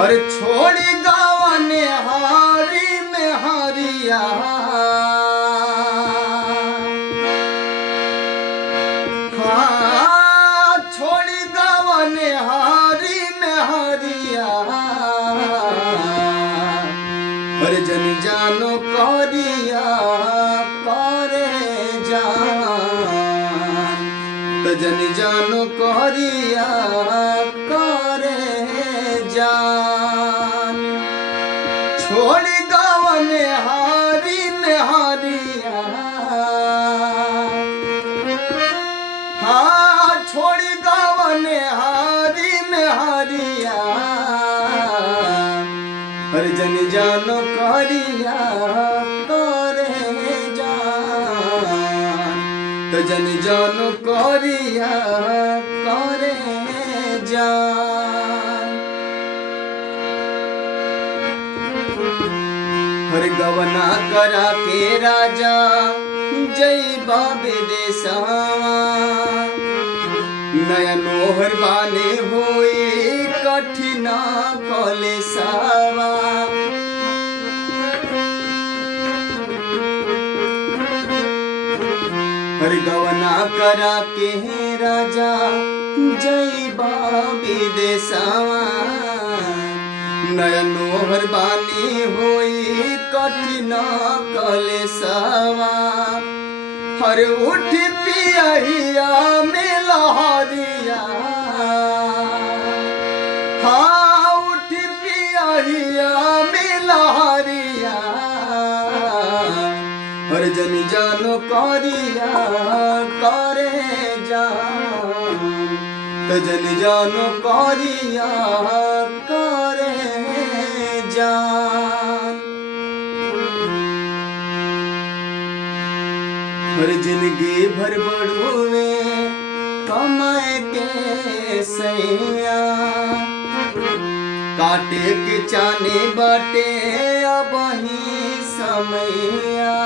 हर छोड़ी गावन हारी में हरिया हाँ छोड़ी गावन हारी में हरिया हर जन जानो करिया करे जान तो जन जानो करिया करे जान छोड़ी गावन हारी में हरिया हाँ छोड़ी गावन हारी में हरिया हर जन जानो करिया करे जान तो जन जानो करिया करे जान हर गवना करा के राजा जय बाबे देशवा नया नोहर बाने होई कठिना कलेसावा हर गवना करा के राजा जय बाबे देशवा नया नोहर बानी होई कठिना कलेसावा हर उठ पिया में लहरिया हाँ उठ पिया में लहरिया हर जन जानो करिया करे जान तो जन जानो करिया करे जान हर जिंदगी भर बढ़ुए कमाए के सैया काटे के चाने बाटे अब ही समैया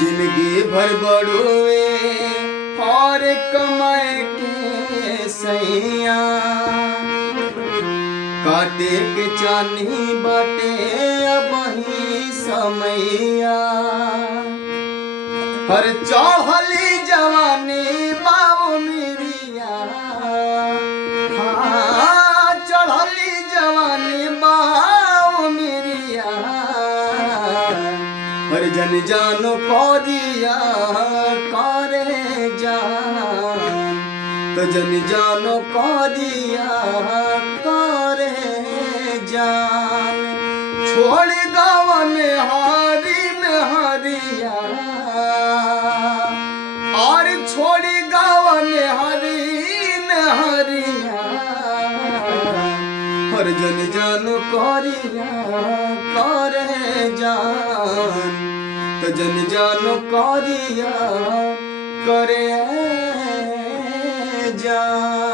जिंदगी भर बढ़ुए और कमाए के सैया काटे के चानी बाटे अब ही समैया हर चढ़ली जवानी बाबू मेरिया हाँ चढ़ली जवानी बाबू मेरिया हर जन जानो करिया करे जान तो जन जानो करिया करे जान छोड़ गावन हारी में हरिया और छोड़ गावन हरी में हरिया हर जन जानो करिया करे जान तो जन जानो करिया करे जान।